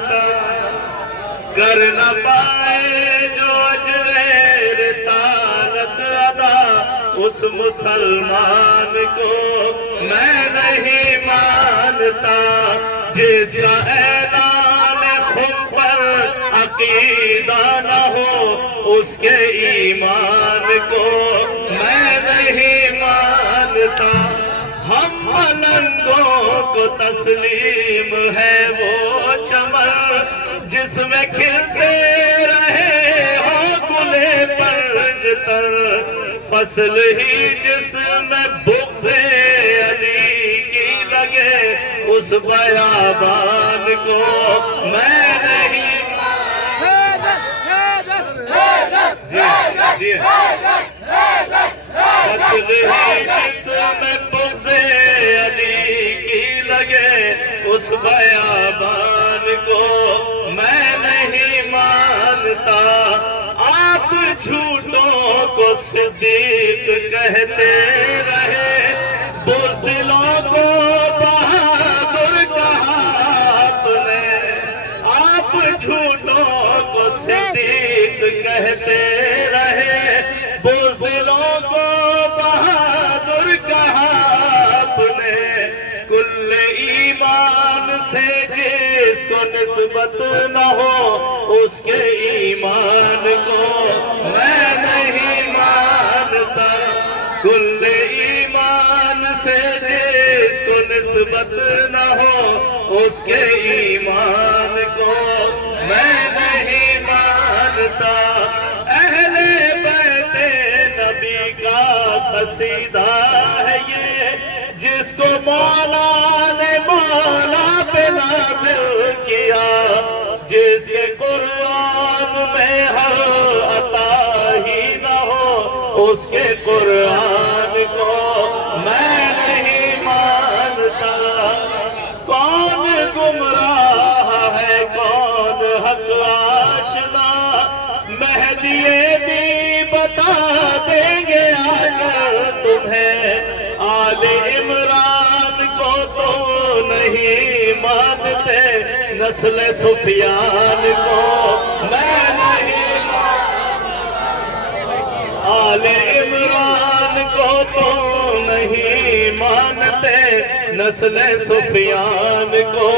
مانتا کر نہ پائے جو اجر رسالت ادا اس مسلمان کو میں نہیں مانتا جس کا اعلان خود پر عقیدہ نہ ہو اس کے ایمان کو میں نہیں مانتا ہم ملنگوں کو تسلیم ہے وہ چمن جس میں کھلتے رہے ہو گلے پرج تر فصل ہی جس میں بغض علی کی لگے اس بیابان کو میں نہیں فصل ہی جس میں بغض علی کی لگے اس بیابان کو میں نہیں مانتا آپ جھوٹوں کو صدیق کہتے رہے بزدلوں کو بہادر کہا آپ نے آپ جھوٹوں کو صدیق کہتے رہے بزدلوں کو بہادر کہا آپ نے کل ایمان سے جس کو نسبت نہ ہو اس کے ایمان کو میں نہیں مانتا کل ایمان سے جس کو نسبت نہ ہو اس کے ایمان کو میں نہیں مانتا اہل بیت نبی کا قصیدہ ہے یہ جس کو مولا نے مولا پہ نازل کیا جس کے قرآن میں ہر عطا ہی نہ ہو اس کے قرآن کو میں نہیں مانتا کون گمراہ ہے کون حق آشنا مہدی دی بتا دیں گے آ کر تمہیں آل عمران کو تو نہیں مانتے نسل سفیان کو میں نہیں آل عمران کو تو نہیں مانتے نسل سفیان کو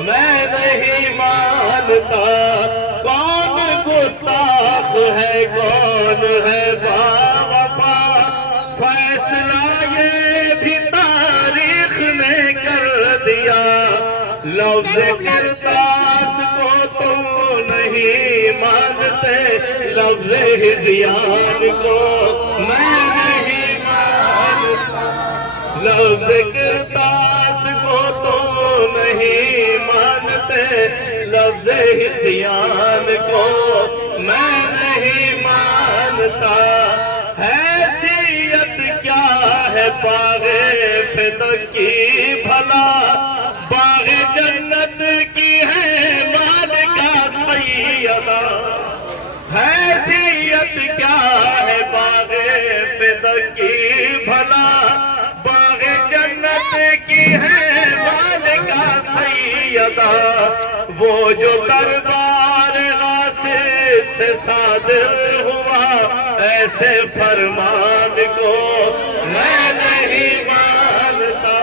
میں نہیں مانتا کون گستاخ ہے کون ہے باوفا فیصلہ یہ بھی تاریخ نے کر دیا لفظ کرتاس کو تم نہیں مانتے لفظ ہزیان کو میں نہیں مانتا لفظ کرتاس کو تم نہیں مانتے لفظ ہزیان کو میں نہیں مانتا حیثیت کیا ہے باغ فدق کی بھلا باغ جنت کی ہے مالکہ سیدہ حیثیت کیا ہے باغ فدق کی بھلا باغ جنت کی ہے مالکہ سیدہ وہ جو دربار غاصب سے صادر ہوا ایسے فرمان کو میں نہیں مانتا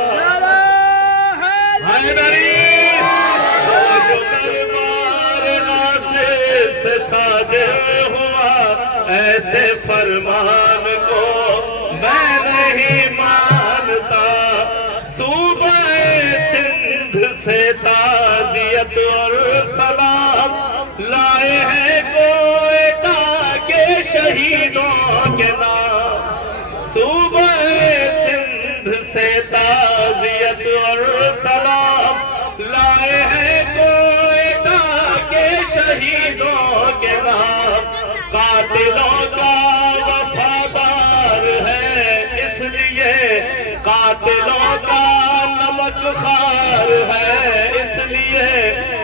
حیدری وہ جو دربار غاصب سے صادر ہوا ایسے فرمان کو میں نہیں مانتا صوبہ سندھ سے تعزیت اور سلام لائے ہیں کوئٹہ کے شہیدوں کے نام صوبہ سندھ سے تعزیت اور سلام لائے ہیں کوئٹہ کے شہیدوں کے نام قاتلوں کا وفادار ہے اس لیے قاتلوں کا نمک خوار ہے اس لیے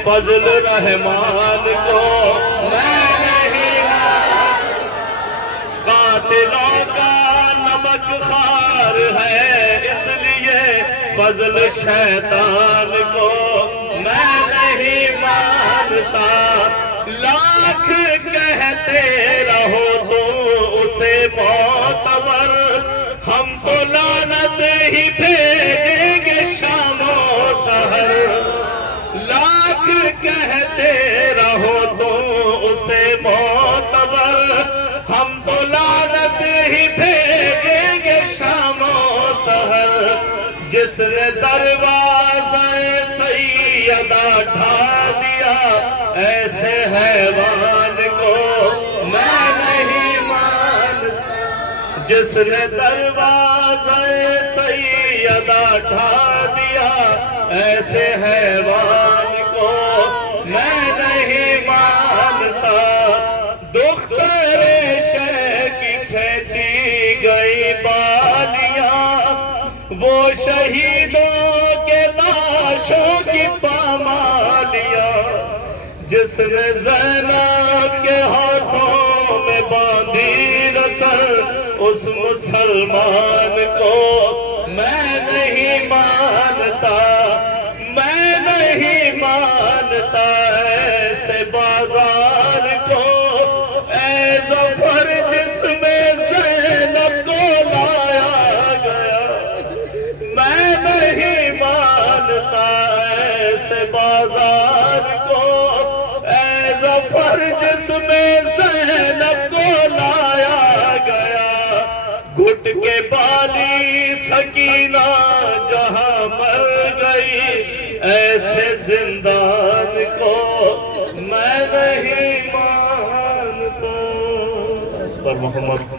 فضل رحمان کو میں نہیں قاتلوں کا نمک خوار ہے اس لیے فضل شیطان کو میں نہیں کہتے رہو تو اسے معتبر، ہم تو لعنت ہی بھیجیں گے شام و سحر۔ لاکھ کہتے رہو تو اسے معتبر، ہم تو لعنت ہی بھیجیں گے شام و سحر۔ جس نے دروازہ سیدہ ڈھا دیا، ایسے حیوان کو میں نہیں مانتا۔ جس نے دروازہ سیدہ ڈھا دیا، ایسے حیوان کو میں نہیں مانتا۔ دختر شہ کی کھینچی گئی بالیاں، وہ شہیدوں کے لاشوں کی پامالیاں۔ جس نے زینب کے ہاتھوں میں باندھی رسل، اس مسلمان کو میں نہیں مانتا۔ میں نہیں مانتا ایسے بازار کو، اے ظفر جس میں زینب کو لایا گیا۔ میں نہیں مانتا ایسے بازار کو، اے ظفر جس میں زینب کو لایا گیا۔ گھٹ کے بالی سکینہ جہاں مر گئی، ایسے زندان کو میں نہیں مانتا۔ پر محمد